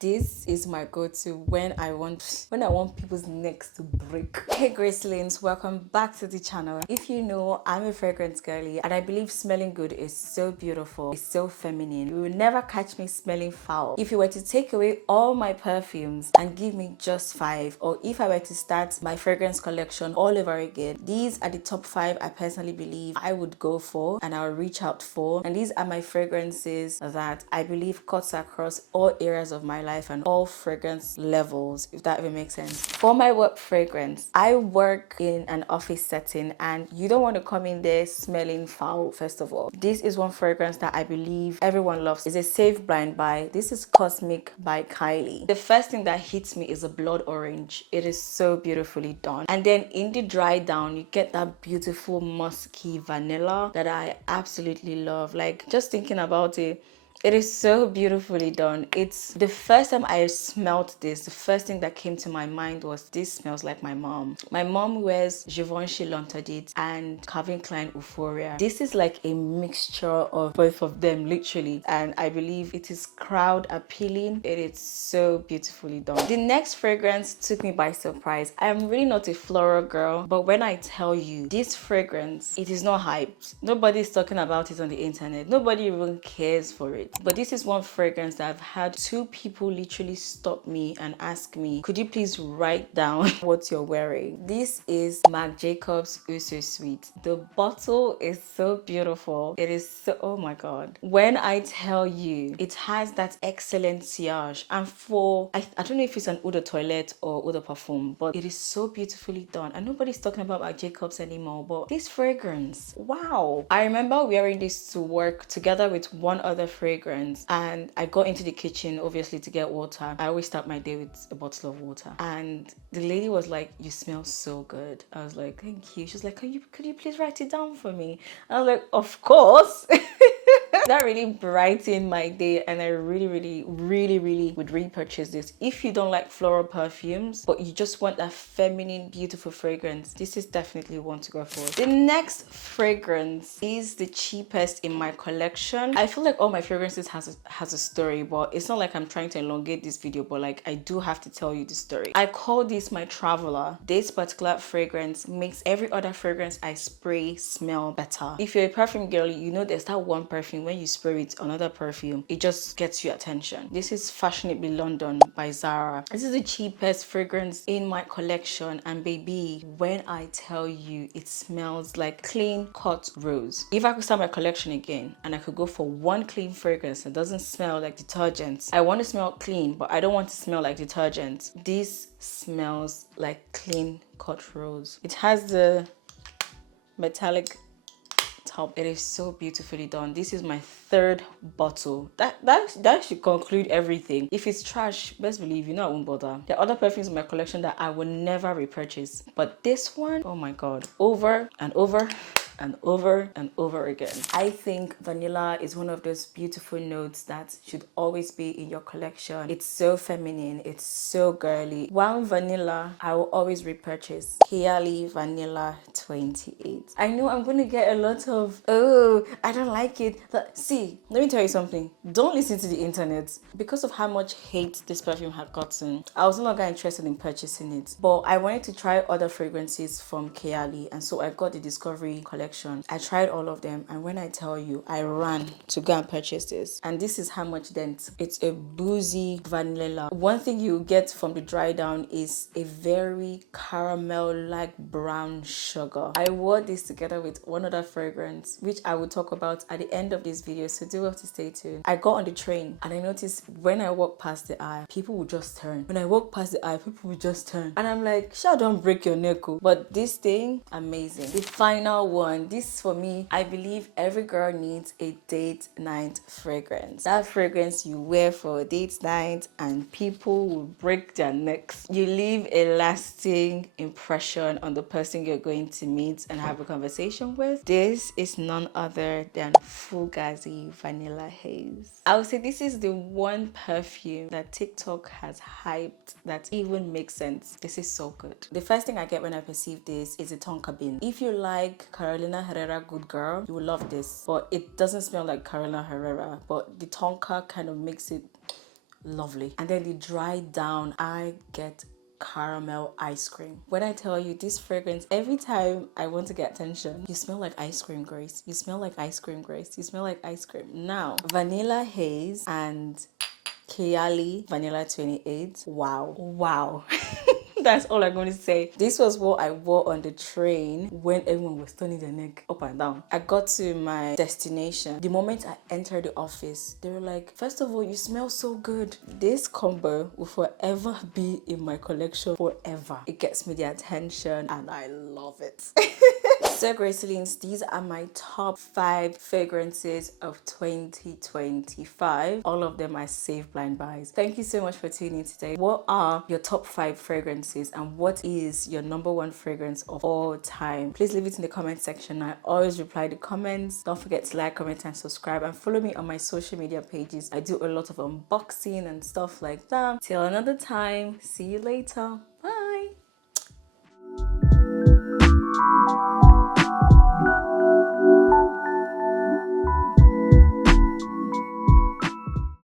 This is my go-to when I want people's necks to break. Hey Gracelings, welcome back to the channel. If you know, I'm a fragrance girly and I believe smelling good is so beautiful, it's so feminine. You will never catch me smelling foul. If you were to take away all my perfumes and give me just 5, or if I were to start my fragrance collection all over again, these are the top 5 I personally believe I would go for and I'll reach out for. And these are my fragrances that I believe cuts across all areas of my life and all fragrance levels, if that even makes sense. For my work fragrance, I work in an office setting and you don't want to come in there smelling foul. First of all, this is one fragrance that I believe everyone loves. It's a safe blind buy. This is Cosmic by Kylie. The first thing that hits me is a blood orange. It is so beautifully done, and then in the dry down you get that beautiful musky vanilla that I absolutely love. Like, just thinking about it, it is so beautifully done. It's the first time I smelled this, the first thing that came to my mind was this smells like my mom. My mom wears Givenchy L'Interdit and Calvin Klein Euphoria. This is like a mixture of both of them, literally, and I believe it is crowd appealing. It is so beautifully done. The next fragrance took me by surprise. I'm really not a Flora girl, but when I tell you this fragrance, it is not hyped. Nobody's talking about it on the internet. Nobody even cares for it. But this is one fragrance that I've had 2 people literally stop me and ask me, could you please write down what you're wearing? This is Marc Jacobs Eau So Sweet. The bottle is so beautiful. It is so, oh my god. When I tell you, it has that excellent sillage, and for I don't know if it's an eau de toilette or eau de parfum, but it is so beautifully done. And nobody's talking about Marc Jacobs anymore, but this fragrance, wow. I remember wearing this to work together with one other fragrance, and I got into the kitchen obviously to get water. I always start my day with a bottle of water, and the lady was like, you smell so good. I was like, thank you. She's like, could you please write it down for me? I was like, of course. That really brightened my day, and I really would repurchase this. If you don't like floral perfumes but you just want that feminine beautiful fragrance, this is definitely one to go for. The next fragrance is the cheapest in my collection. I feel like all my fragrances has a story, but it's not like I'm trying to elongate this video, but like I do have to tell you the story. I call this my traveler. This particular fragrance makes every other fragrance I spray smell better. If you're a perfume girl, you know there's that one perfume when you spray it another perfume, it just gets your attention. This is Fashionably London by Zara. This is the cheapest fragrance in my collection, and baby, when I tell you, it smells like clean cut rose. If I could start my collection again and I could go for one clean fragrance that doesn't smell like detergent, I want to smell clean but I don't want to smell like detergent, this smells like clean cut rose. It has the metallic top. It is so beautifully done. This is my 3rd bottle. That should conclude everything. If it's trash, best believe you know I won't bother. There are other perfumes in my collection that I will never repurchase, but this one, oh my god, over and over and over and over again. I think vanilla is one of those beautiful notes that should always be in your collection. It's so feminine, it's so girly. While vanilla, I will always repurchase Kylie Vanilla 28. I know I'm gonna get a lot of, oh, I don't like it. But see, let me tell you something. Don't listen to the internet. Because of how much hate this perfume had gotten, I was no longer interested in purchasing it. But I wanted to try other fragrances from Kylie, and so I got the Discovery collection. I tried all of them, and when I tell you, I ran to go and purchase this. And this is how much dent. It's a boozy vanilla. One thing you get from the dry down is a very caramel like brown sugar. I wore this together with one other fragrance, which I will talk about at the end of this video, so do have to stay tuned. I got on the train and I noticed when I walk past the aisle, people would just turn. When I walk past the aisle, people would just turn, and I'm like, sure, don't break your neck. But this thing, amazing. The final one, this for me, I believe every girl needs a date night fragrance. That fragrance you wear for a date night and people will break their necks. You leave a lasting impression on the person you're going to meet and have a conversation with. This is none other than Fugazi Vanilla Haze. I would say this is the one perfume that TikTok has hyped that even makes sense. This is so good. The first thing I get when I perceive this is a tonka bean. If you like Carolina Herrera Good Girl, you will love this. But it doesn't smell like Carolina Herrera, but the tonka kind of makes it lovely. And then they dry down, I get caramel ice cream. When I tell you this fragrance, every time I want to get attention, you smell like ice cream, Grace. You smell like ice cream, Grace. You smell like ice cream. Now, Vanilla Haze and Kiali Vanilla 28. Wow. Wow. That's all I'm going to say. This was what I wore on the train when everyone was turning their neck up and down. I got to my destination. The moment I entered the office, they were like, first of all, you smell so good. This combo will forever be in my collection forever. It gets me the attention and I love it. So Gracelines, these are my top 5 fragrances of 2025. All of them are safe blind buys. Thank you so much for tuning in today. What are your top 5 fragrances and what is your number 1 fragrance of all time? Please leave it in the comment section. I always reply the comments. Don't forget to like, comment and subscribe and follow me on my social media pages. I do a lot of unboxing and stuff like that. Till another time, see you later.